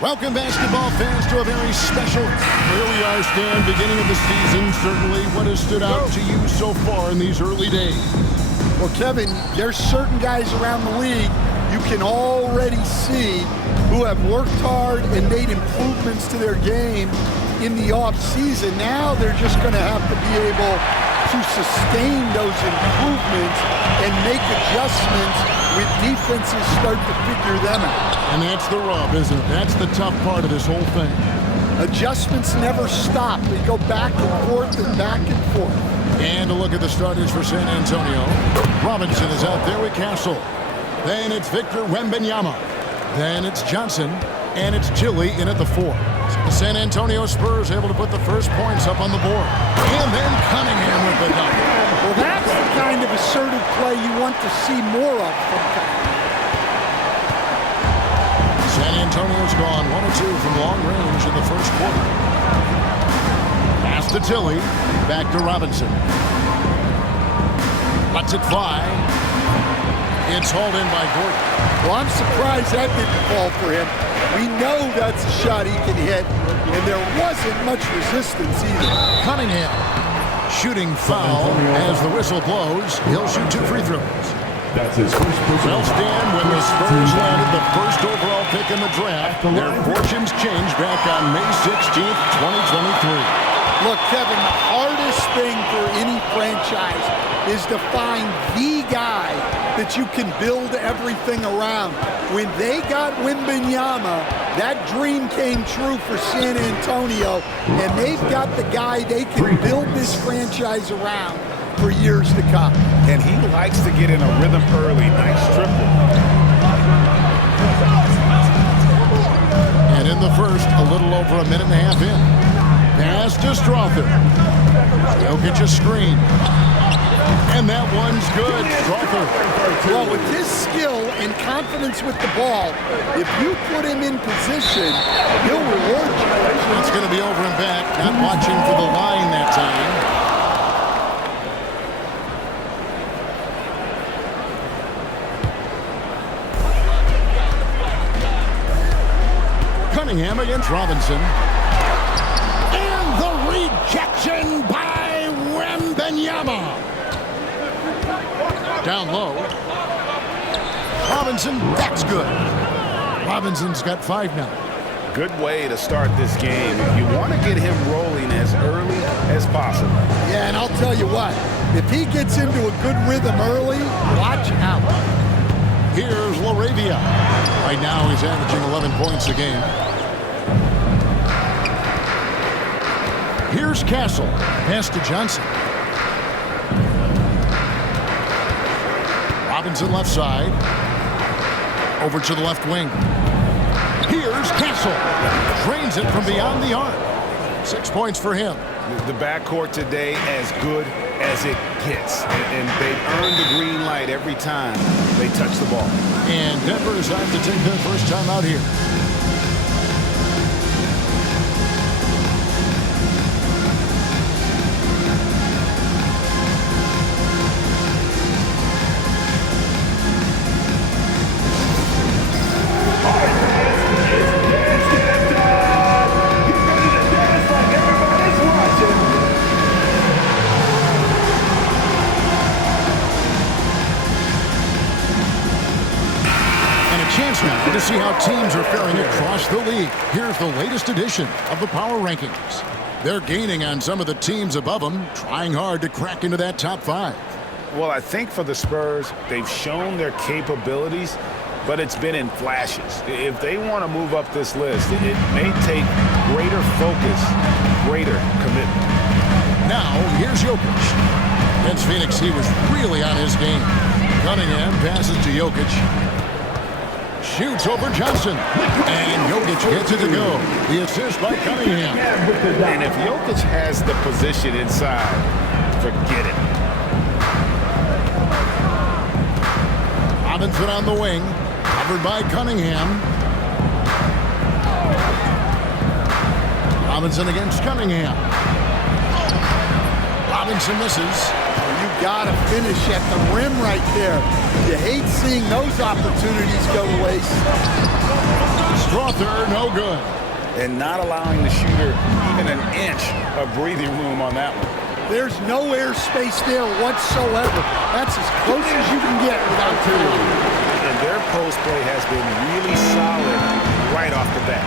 Welcome, basketball fans, to a very special. Here we are, Stan, beginning of the season. Certainly, what has stood out to you so far in these early days? Well, Kevin, there's certain guys around the league you can already see who have worked hard and made improvements to their game in the offseason. Now they're just going to have to be able to sustain those improvements and make adjustments when defenses start to figure them out. And that's the rub, isn't it? That's the tough part of this whole thing. Adjustments never stop. They go back and forth and back and forth. And a look at the starters for San Antonio. Robinson is out there with Castle. Then it's Victor Wembanyama. Then it's Johnson. And it's Gilly in at the 4. The San Antonio Spurs able to put the first points up on the board. And then Cunningham with the double. Well, that's the kind of assertive play you want to see more of from Cunningham. San Antonio's gone 1 of 2 from long range in the first quarter. Pass to Tilly. Back to Robinson. Lets it fly. It's hauled in by Gordon. Well, I'm surprised that didn't fall for him. We know that's a shot he can hit, and there wasn't much resistance either. Cunningham shooting foul as the whistle blows. He'll shoot 2 free throws. That's his first personal. Well, Stan, when the Spurs landed the first overall pick in the draft, their fortunes changed back on May 16th, 2023. Look, Kevin, the hardest thing for any franchise is to find the guy that you can build everything around. When they got Wembanyama, that dream came true for San Antonio, and they've got the guy they can build this franchise around for years to come. And he likes to get in a rhythm early. Nice triple. And in the first, a little over a minute and a half in. Pass to Strother. Jokic a screen. And that one's good. Strother. Well, with his skill and confidence with the ball, if you put him in position, he'll reward you. It's going to be over and back. Not watching for the line that time. Cunningham against Robinson. And the rejection by Wembanyama. Down low. Robinson, that's good. Robinson's got 5 now. Good way to start this game. You want to get him rolling as early as possible. Yeah, and I'll tell you what. If he gets into a good rhythm early, watch out. Here's Laravia. Right now he's averaging 11 points a game. Here's Castle. Pass to Johnson. Robinson left side. Over to the left wing. Here's Castle. Drains it from beyond the arc. 6 points for him. The backcourt today as good as it gets. And they earn the green light every time they touch the ball. And Denver decides to take their first time out here. Chance now to see how teams are faring across the league. Here's the latest edition of the Power Rankings. They're gaining on some of the teams above them, trying hard to crack into that top 5. Well, I think for the Spurs, they've shown their capabilities, but it's been in flashes. If they want to move up this list, it may take greater focus, greater commitment. Now, here's Jokic. Against Phoenix, he was really on his game. Cunningham passes to Jokic. Shoots over Johnson. And Jokic gets it to go. The assist by Cunningham. And if Jokic has the position inside, forget it. Robinson on the wing. Covered by Cunningham. Robinson against Cunningham. Robinson misses. You gotta finish at the rim right there. You hate seeing those opportunities go to waste. Strother, no good. And not allowing the shooter even an inch of breathing room on that one. There's no airspace there whatsoever. That's as close as you can get without two. And their post play has been really solid right off the bat.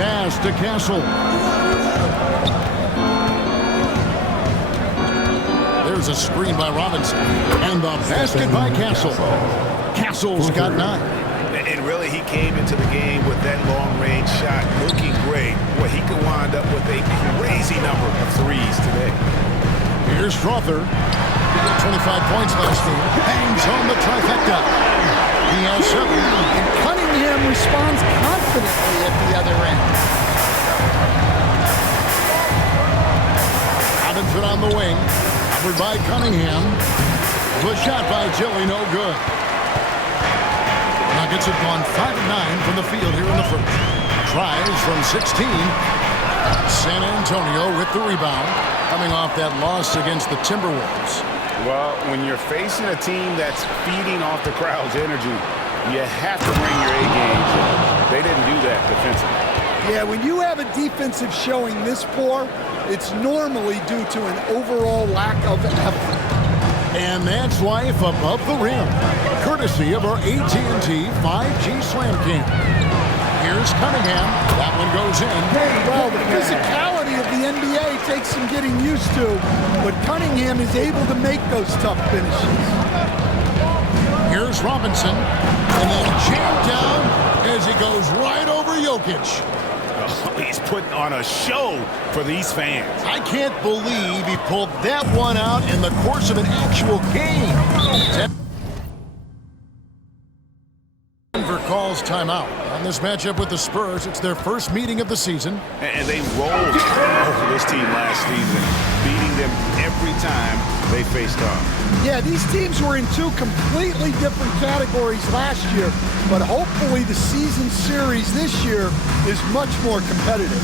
Pass to Castle. There's a screen by Robinson. And the basket by Castle. Castle's got 9. And really, he came into the game with that long-range shot looking great. Well, he could wind up with a crazy number of threes today. Here's Strother. 25 points last game. Hangs on the trifecta. He has 7. And Cunningham responds confidently at the other end. Robinson on the wing. Covered by Cunningham. The shot by Gilly, no good. Nuggets have gone 5 of 9 from the field here in the first. Tries from 16. San Antonio with the rebound, coming off that loss against the Timberwolves. Well, when you're facing a team that's feeding off the crowd's energy, you have to bring your A game. They didn't do that defensively. Yeah, when you have a defensive showing this poor, it's normally due to an overall lack of effort. And that's life above the rim, courtesy of our AT&T 5G Slam Cam. Here's Cunningham. That one goes in. Well, the physicality of the NBA takes some getting used to, but Cunningham is able to make those tough finishes. Here's Robinson, and then jammed down as he goes right over Jokic. Oh, he's putting on a show for these fans. I can't believe he pulled that one out in the course of an actual game. Denver calls timeout. On this matchup with the Spurs, it's their first meeting of the season. And they rolled over this team last season, beating them every time they faced off. Yeah, these teams were in 2 completely different categories last year, but hopefully the season series this year is much more competitive.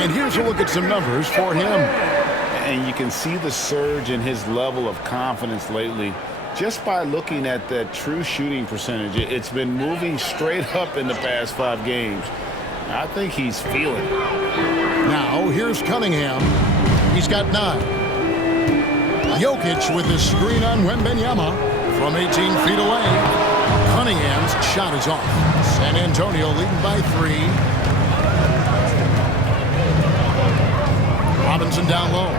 And here's a look at some numbers for him. And you can see the surge in his level of confidence lately just by looking at that true shooting percentage. It's been moving straight up in the past 5 games. I think he's feeling it. Now, here's Cunningham. He's got 9. Jokic with the screen on Wembenyama from 18 feet away. Cunningham's shot is off. San Antonio leading by 3. Robinson down low.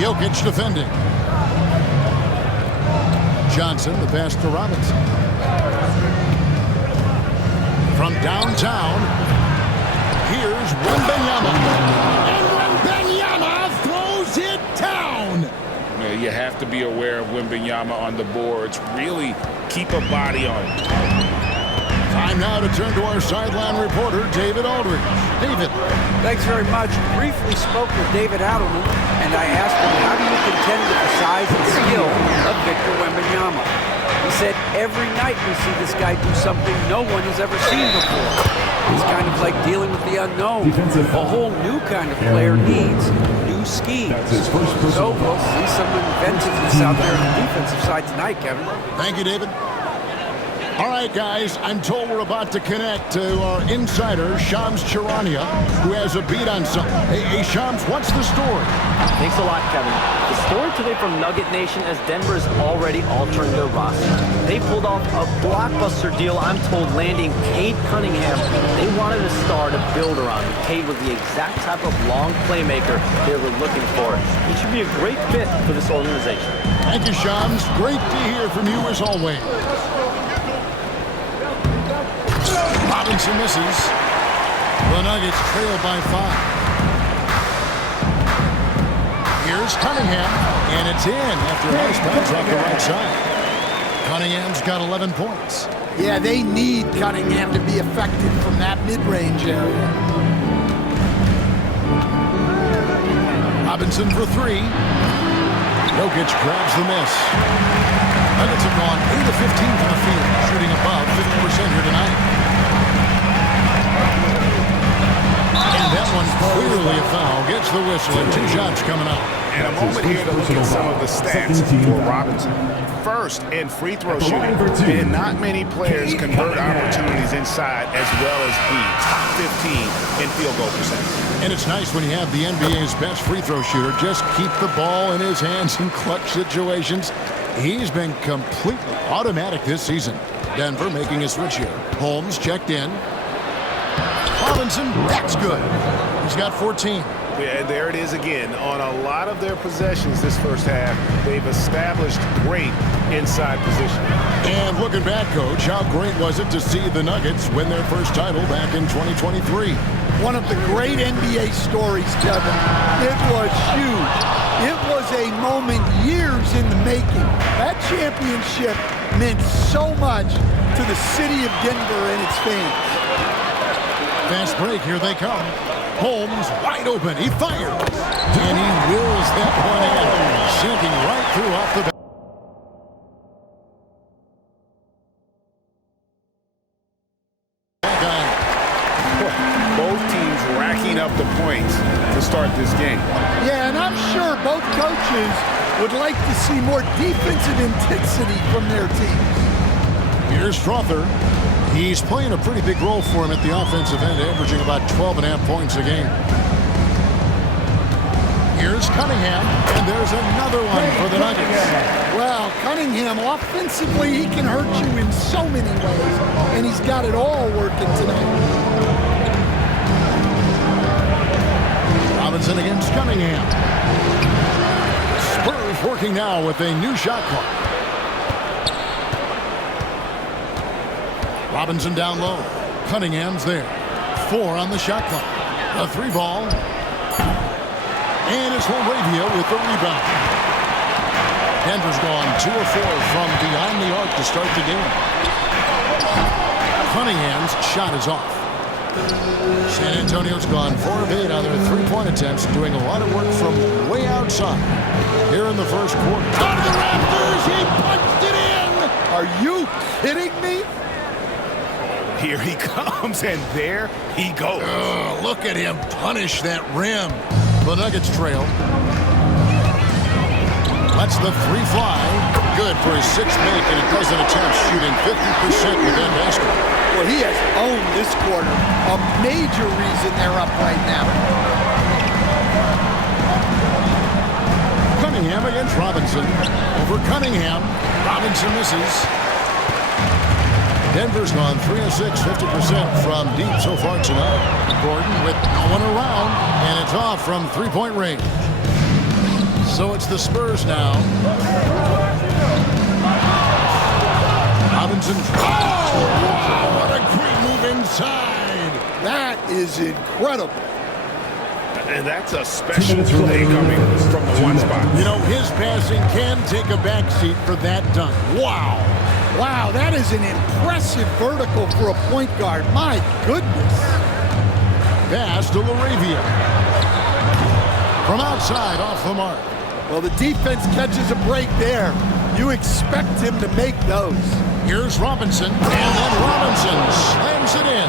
Jokic defending. Johnson, the pass to Robinson. From downtown, here's Wembenyama. And Wembenyama throws it down. You have to be aware of Wembenyama on the boards. Really keep a body on it. Time now to turn to our sideline reporter, David Aldridge. David. Thanks very much. Briefly spoke with David Adelman, and I asked him, how do you contend with the size and skill of Victor Wembanyama? He said, every night we see this guy do something no one has ever seen before. It's kind of like dealing with the unknown. A whole new kind of player needs new schemes. So we'll see some inventiveness out there on the defensive side tonight, Kevin. Thank you, David. All right, guys, I'm told we're about to connect to our insider, Shams Charania, who has a beat on something. Hey, Shams, what's the story? Thanks a lot, Kevin. The story today from Nugget Nation as Denver is already altering their roster. They pulled off a blockbuster deal, I'm told, landing Cade Cunningham. They wanted a star to build around. Cade was the exact type of long playmaker they were looking for. He should be a great fit for this organization. Thank you, Shams. Great to hear from you as always. Robinson misses. The Nuggets trail by 5. Here's Cunningham, and it's in after a nice bounce off the right side. Cunningham's got 11 points. Yeah, they need Cunningham to be effective from that mid-range area. Robinson for 3. Jokic grabs the miss. Nuggets have gone 8 of 15 from the field, shooting above 50% here tonight. And that one clearly a foul. Gets the whistle and 2 shots coming up. And a moment here to look at some of the stats for Robinson. First, in free throw shooting, and not many players convert opportunities inside as well as he. Top 15 in field goal percentage. And it's nice when you have the NBA's best free throw shooter just keep the ball in his hands in clutch situations. He's been completely automatic this season. Denver making a switch here. Holmes checked in. Robinson, that's good. He's got 14. Yeah, there it is again. On a lot of their possessions this first half, they've established great inside position. And looking back, Coach, how great was it to see the Nuggets win their first title back in 2023? One of the great NBA stories, Kevin. It was huge. It was a moment years in the making. That championship meant so much to the city of Denver and its fans. Fast break, here they come. Holmes wide open, he fires. And he wills that one in, sinking right through off the back. Both teams racking up the points to start this game. Yeah, and I'm sure both coaches would like to see more defensive intensity from their teams. Here's Strother. He's playing a pretty big role for him at the offensive end, averaging about 12.5 points a game. Here's Cunningham, and there's another one for the Nuggets. Well, Cunningham, offensively, he can hurt you in so many ways, and he's got it all working tonight. Robinson against Cunningham. Spurs working now with a new shot clock. Robinson down low. Cunningham's there. 4 on the shot clock. A 3 ball. And it's Laravia with the rebound. Denver's gone 2 of 4 from behind the arc to start the game. Cunningham's shot is off. San Antonio's gone 4 of 8 on their 3-point attempts, doing a lot of work from way outside. Here in the first quarter. Out of the rafters, he punched it in! Are you kidding me? Here he comes, and there he goes. Look at him punish that rim. The Nuggets trail. Lets the 3 fly. Good for his 6th make and a dozen attempts, shooting 50% with that basket. Well, he has owned this quarter. A major reason they're up right now. Cunningham against Robinson. Over Cunningham. Robinson misses. Denver's gone 3 of 6, 50% from deep so far tonight. Gordon with no one around, and it's off from 3-point range. So it's the Spurs now. Robinson. Oh, wow, what a great move inside. That is incredible. And that's a special play coming from the one spot. You know, his passing can take a backseat for that dunk. Wow. Wow, that is an impressive vertical for a point guard. My goodness. Pass to Laravia. From outside, off the mark. Well, the defense catches a break there. You expect him to make those. Here's Robinson, and then Robinson slams it in.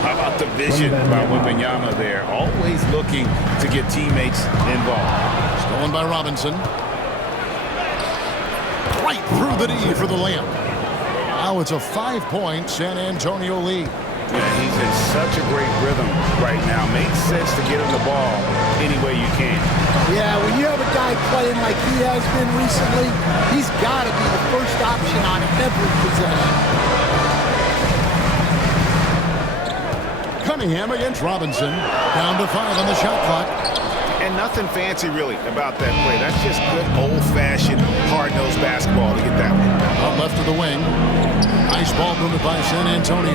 How about the vision by Wembanyama there? Always looking to get teammates involved. Stolen by Robinson. Right through the D for the layup. Now it's a 5-point San Antonio lead. Yeah, he's in such a great rhythm right now. Makes sense to get him the ball any way you can. Yeah, when you have a guy playing like he has been recently, he's got to be the first option on every possession. Cunningham against Robinson. Down to 5 on the shot clock. And nothing fancy really about that play. That's just good old-fashioned hard-nosed basketball to get that one. Out left of the wing. Nice ball movement by San Antonio.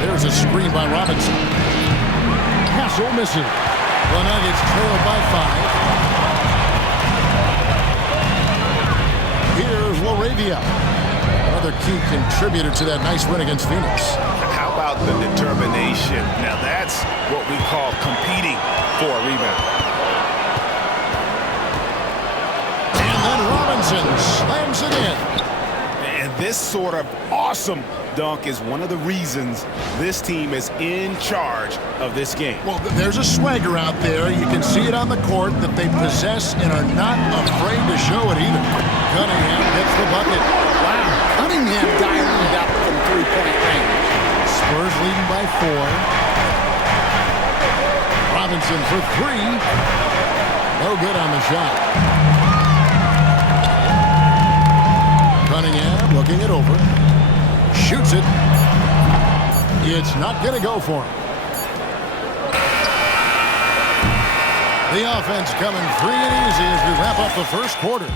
There's a screen by Robinson. Castle misses. The Nuggets trail by 5. Here's Laravia. Another key contributor to that nice win against Phoenix. How about the determination? Now that's what we call competing for a rebound. And then Robinson slams it in. And this sort of awesome dunk is one of the reasons this team is in charge of this game. Well, there's a swagger out there. You can see it on the court that they possess and are not afraid to show it either. Cunningham gets the bucket. Wow, Cunningham dialing it up from three-point range. Spurs leading by 4. Robinson for 3. No good on the shot. Cunningham looking it over. Shoots it. It's not going to go for him. The offense coming free and easy as we wrap up the first quarter.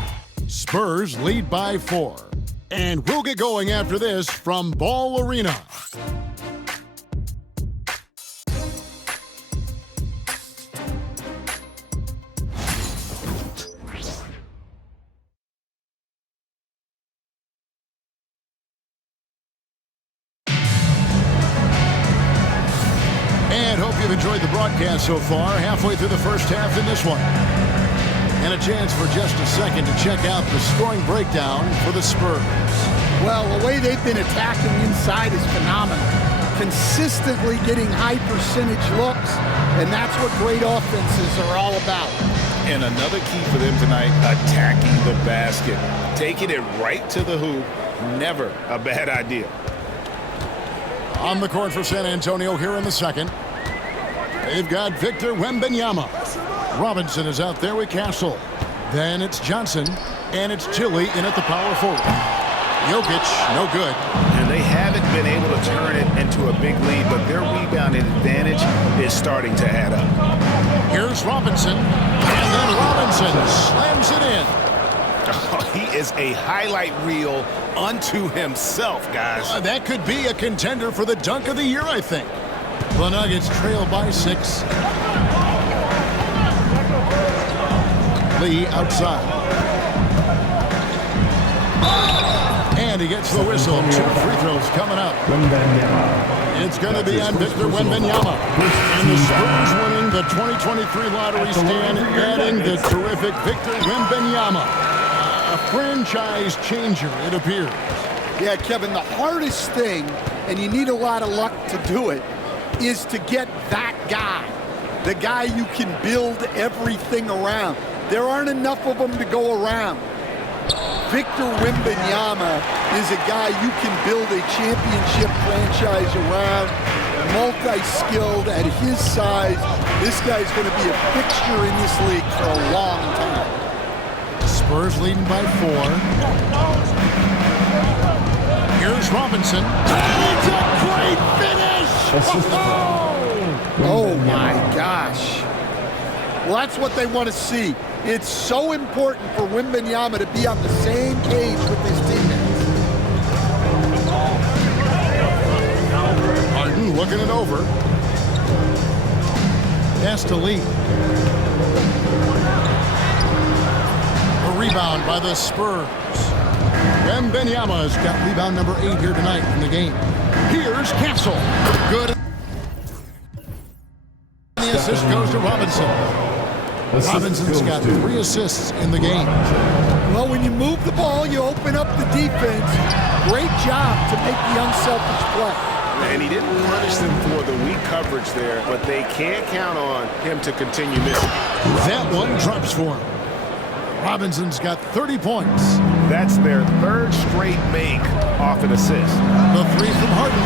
Spurs lead by 4. And we'll get going after this from Ball Arena. And hope you've enjoyed the broadcast so far. Halfway through the first half in this one. And a chance for just a second to check out the scoring breakdown for the Spurs. Well, the way they've been attacking inside is phenomenal. Consistently getting high percentage looks, and that's what great offenses are all about. And another key for them tonight, attacking the basket. Taking it right to the hoop, never a bad idea. On the court for San Antonio here in the second. They've got Victor Wembanyama. Robinson is out there with Castle. Then it's Johnson, and it's Chile in at the power forward. Jokic, no good. And they haven't been able to turn it into a big lead, but their rebounding advantage is starting to add up. Here's Robinson, and then Robinson slams it in. Oh, he is a highlight reel unto himself, guys. That could be a contender for the dunk of the year, I think. The Nuggets trail by 6. Lee outside. And he gets the whistle. 2 free throws coming up. It's going to be on Victor Wembanyama. And the Spurs winning the 2023 lottery stand, adding the terrific Victor Wembanyama. A franchise changer, it appears. Yeah, Kevin, the hardest thing, and you need a lot of luck to do it, is to get that guy. The guy you can build everything around. There aren't enough of them to go around. Victor Wembanyama is a guy you can build a championship franchise around, multi-skilled at his size. This guy's going to be a fixture in this league for a long time. Spurs leading by 4. Here's Robinson. And it's a great finish! Oh my gosh. Well, that's what they want to see. It's so important for Wembanyama to be on the same page with his teammates. Harden looking it over. Pass to Lee. A rebound by the Spurs. Wembanyama's got rebound number 8 here tonight in the game. Here's Castle. Good. The assist goes to Robinson. Robinson's got 3 assists in the game. Well, when you move the ball, you open up the defense. Great job to make the unselfish play. And he didn't punish them for the weak coverage there, but they can't count on him to continue missing. That one drops for him. Robinson's got 30 points. That's their third straight make off an assist. The three from Harden.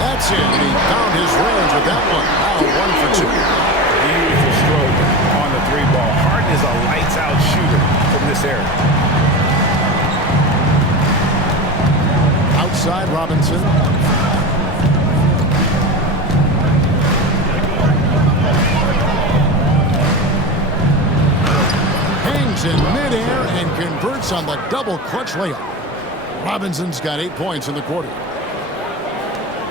That's it. He found his range with that one. Now 1 for 2. Beautiful stroke on the three ball. Harden is a lights-out shooter from this area. Outside Robinson. Hangs in midair and converts on the double clutch layup. Robinson's got 8 points in the quarter.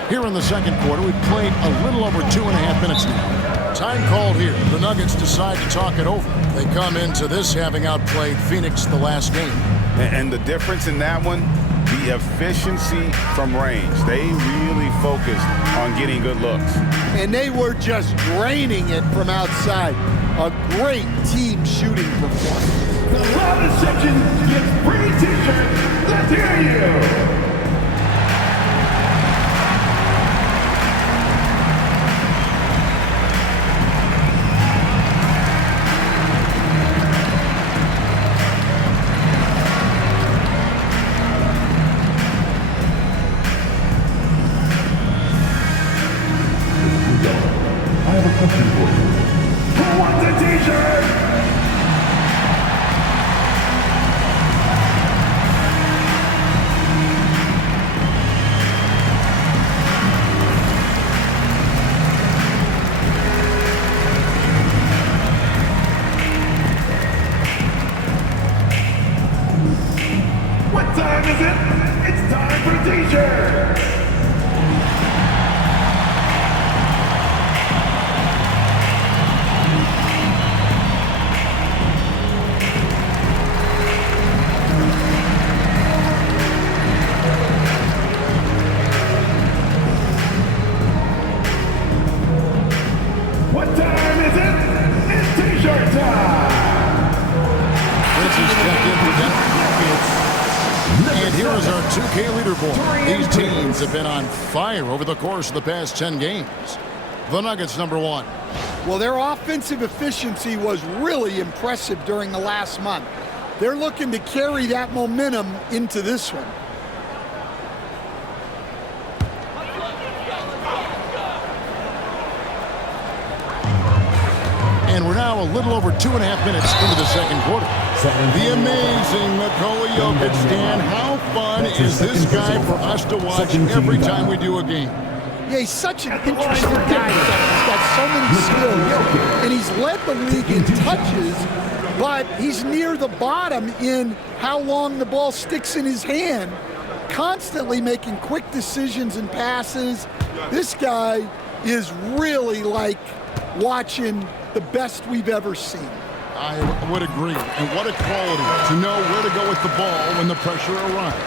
Here in the second quarter, we've played a little over 2.5 minutes now. Time called here. The Nuggets decide to talk it over. They come into this having outplayed Phoenix the last game. And the difference in that one, the efficiency from range. They really focused on getting good looks. And they were just draining it from outside. A great team shooting performance. The loudest section gets free t-shirts. Let's hear you. I have a question for you. Who wants a t-shirt? What time is it? It's time for t-shirts. What time is it? It's t-shirt time. This is checked in for that. And here is our 2K leaderboard. These teams have been on fire over the course of the past 10 games. The Nuggets #1. Well, their offensive efficiency was really impressive during the last month. They're looking to carry that momentum into this one. And we're now a little over 2.5 minutes into the second quarter. The amazing Nikola Jokic. Dan, how fun is this guy for us to watch every time we do a game? Yeah, he's such an interesting guy. He's got so many skills, and he's led the league in touches, but he's near the bottom in how long the ball sticks in his hand, constantly making quick decisions and passes. This guy is really like watching the best we've ever seen. I would agree. And what a quality to know where to go with the ball when the pressure arrives.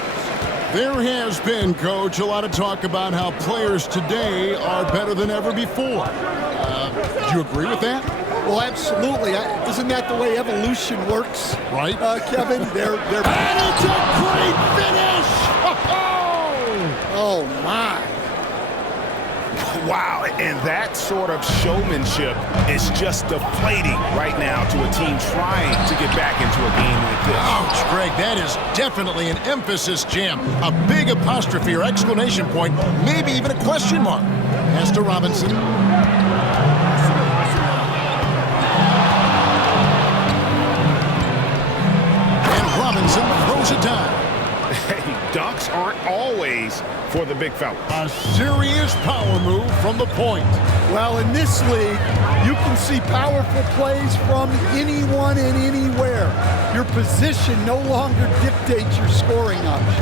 There has been, Coach, a lot of talk about how players today are better than ever before. Do you agree with that? Well, absolutely. Isn't that the way evolution works? Right. Kevin? They're And it's a great finish! Oh, my. Wow, and that sort of showmanship is just deflating right now to a team trying to get back into a game like this. Ouch, Greg, that is definitely an emphasis jam. A big apostrophe or exclamation point, maybe even a question mark. As to Robinson. And Robinson throws it down. Hey, dunks aren't always for the big fella. A serious power move from the point. Well, in this league, you can see powerful plays from anyone and anywhere. Your position no longer dictates your scoring options.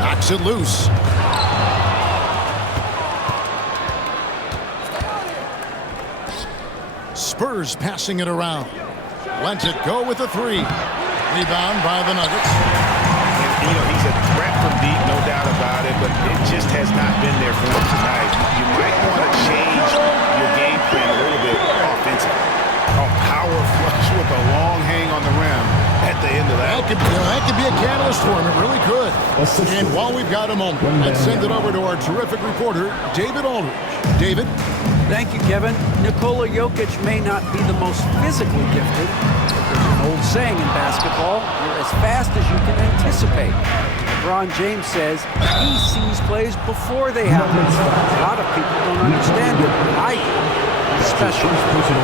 Knocks it loose. Spurs passing it around. Lets it go with a 3. Rebound by the Nuggets. You know, he's a threat from deep, no doubt about it, but it just has not been there for him tonight. You might want to change your game plan a little bit offensively. A power flush with a long hang on the rim at the end of that. That could be a catalyst for him. It really could. And while we've got a moment, let's send it over to our terrific reporter, David Aldridge. David? Thank you, Kevin. Nikola Jokic may not be the most physically gifted, but there's old saying in basketball, you're as fast as you can anticipate. LeBron James says he sees plays before they happen. A lot of people don't understand it. I do. It's special.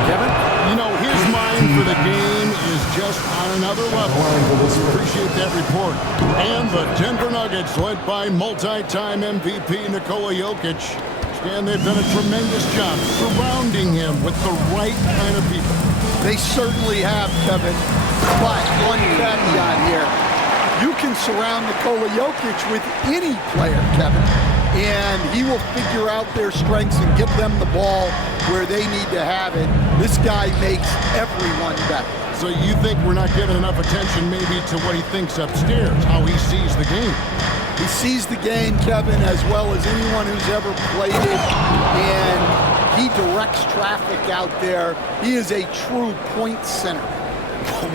Kevin? You know, his mind for the game is just on another level. Appreciate that report. And the Denver Nuggets, led by multi-time MVP Nikola Jokic, and they've done a tremendous job surrounding him with the right kind of people. They certainly have, Kevin. But one caveat here. You can surround Nikola Jokic with any player, Kevin, and he will figure out their strengths and get them the ball where they need to have it. This guy makes everyone better. So you think we're not giving enough attention maybe to what he thinks upstairs, how he sees the game? He sees the game, Kevin, as well as anyone who's ever played it, and he directs traffic out there. He is a true point center.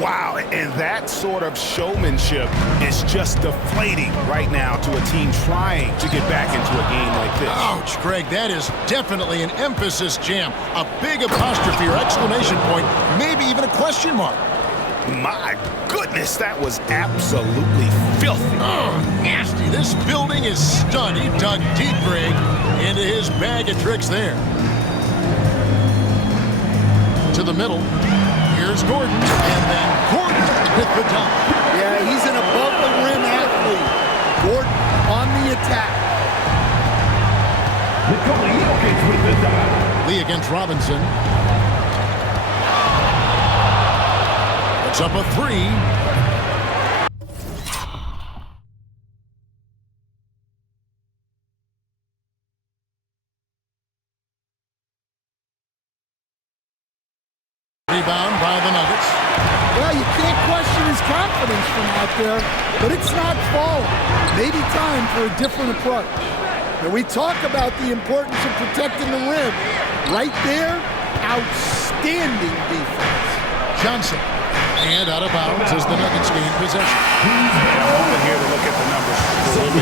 Wow, and that sort of showmanship is just deflating right now to a team trying to get back into a game like this. Ouch, Greg, that is definitely an emphasis jam. A big apostrophe or exclamation point, maybe even a question mark. My goodness, that was absolutely filthy. Oh, nasty. This building is stunned. He dug deep, Greg, into his bag of tricks there. To the middle. Here's Gordon, and then Gordon with the dunk. Yeah, he's an above-the-rim athlete. Gordon on the attack. Nikola Jokic with the dunk. Lee against Robinson. Puts up a three. Rebound by the Nuggets. Well, you can't question his confidence from out there, but it's not falling. Maybe time for a different approach. And we talk about the importance of protecting the rim. Right there, outstanding defense. Johnson. And out of bounds as the Nuggets gain possession. And a moment here to look at the numbers. For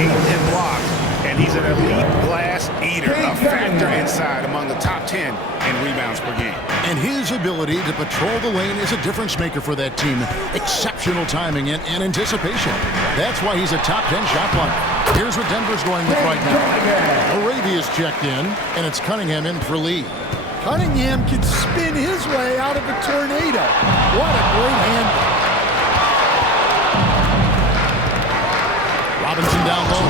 8 in blocks, and he's an elite glass eater, a factor inside among the top 10 in rebounds per game. And his ability to patrol the lane is a difference maker for that team. Exceptional timing and anticipation. That's why he's a top 10 shot blocker. Here's what Denver's going with right now. Arabia's checked in, and it's Cunningham in for Lee. Cunningham can spin his way out of a tornado. What a great hand. Robinson down low.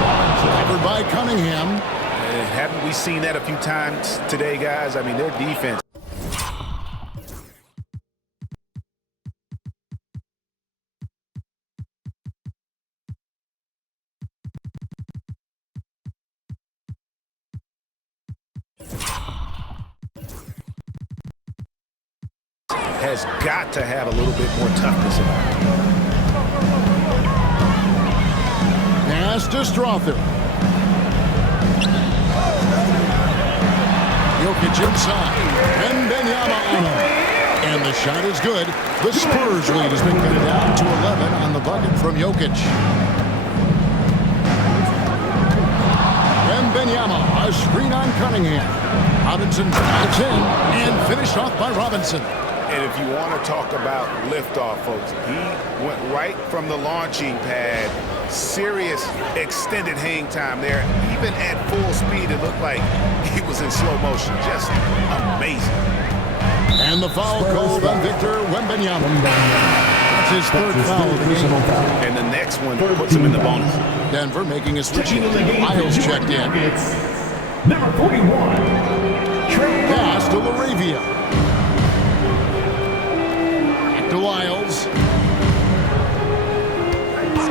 Covered by Cunningham. Haven't we seen that a few times today, guys? I mean, their defense. Has got to have a little bit more toughness about it. Pass to Strother. Jokic inside. Wembanyama on him. And the shot is good. The Spurs lead has been cut down to 11 on the bucket from Jokic. Wembanyama, a screen on Cunningham. Robinson drives in and finished off by Robinson. And if you want to talk about liftoff, folks, he went right from the launching pad. Serious extended hang time there. Even at full speed, it looked like he was in slow motion. Just amazing. And the foul called on Victor Wembanyama. That's his third foul of the game. And the next one puts him in the bonus. Denver making a switch. Miles checked in. Number 41. Pass to Laravia. Back to Lyles.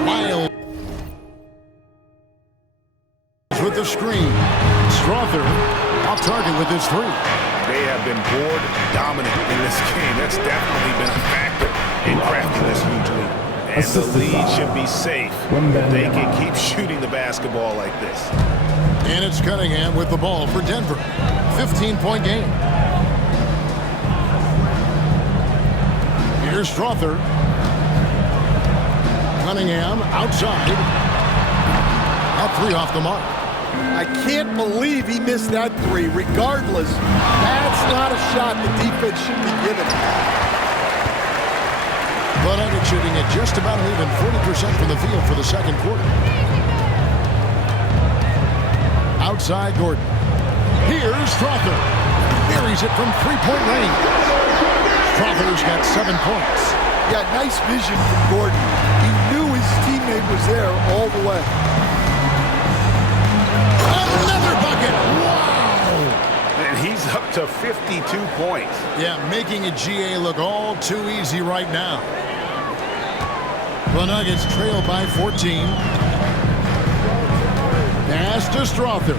Lyles with the screen. Strother off target with his three. They have been board dominant in this game. That's definitely been a factor in crafting this huge lead. And the lead should be safe if they can keep shooting the basketball like this. And it's Cunningham with the ball for Denver. 15-point game. Here's Strother. Cunningham outside. Now three off the mark. I can't believe he missed that three. Regardless, that's not a shot the defense should be given. The Nuggets shooting at just about an even 40% from the field for the second quarter. Outside Gordon. Here's Strother. Buries it from three-point range. Strother's got 7 points. Yeah, nice vision from Gordon. He knew his teammate was there all the way. Another bucket! Wow! And he's up to 52 points. Yeah, making a GA look all too easy right now. The Nuggets trail by 14. Pass to Strother.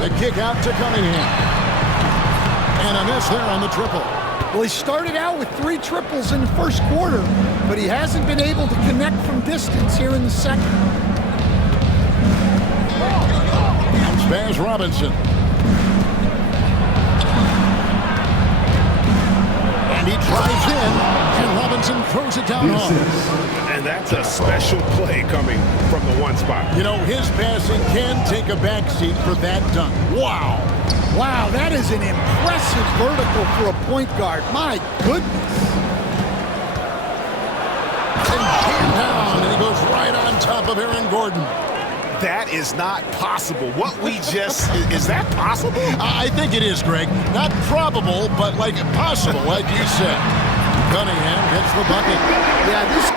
The kick out to Cunningham. And a miss there on the triple. Well, he started out with 3 triples in the first quarter, but he hasn't been able to connect from distance here in the second. Spurs Robinson. And he drives in, and Robinson throws it down hard. And that's a special play coming from the one spot. You know, his passing can take a backseat for that dunk. Wow. Wow, that is an impressive vertical for a point guard. My goodness. And pinned down, and he goes right on top of Aaron Gordon. That is not possible. What we just, is that possible? I think it is, Greg. Not probable, but like possible, like you said. Cunningham gets the bucket. Yeah, this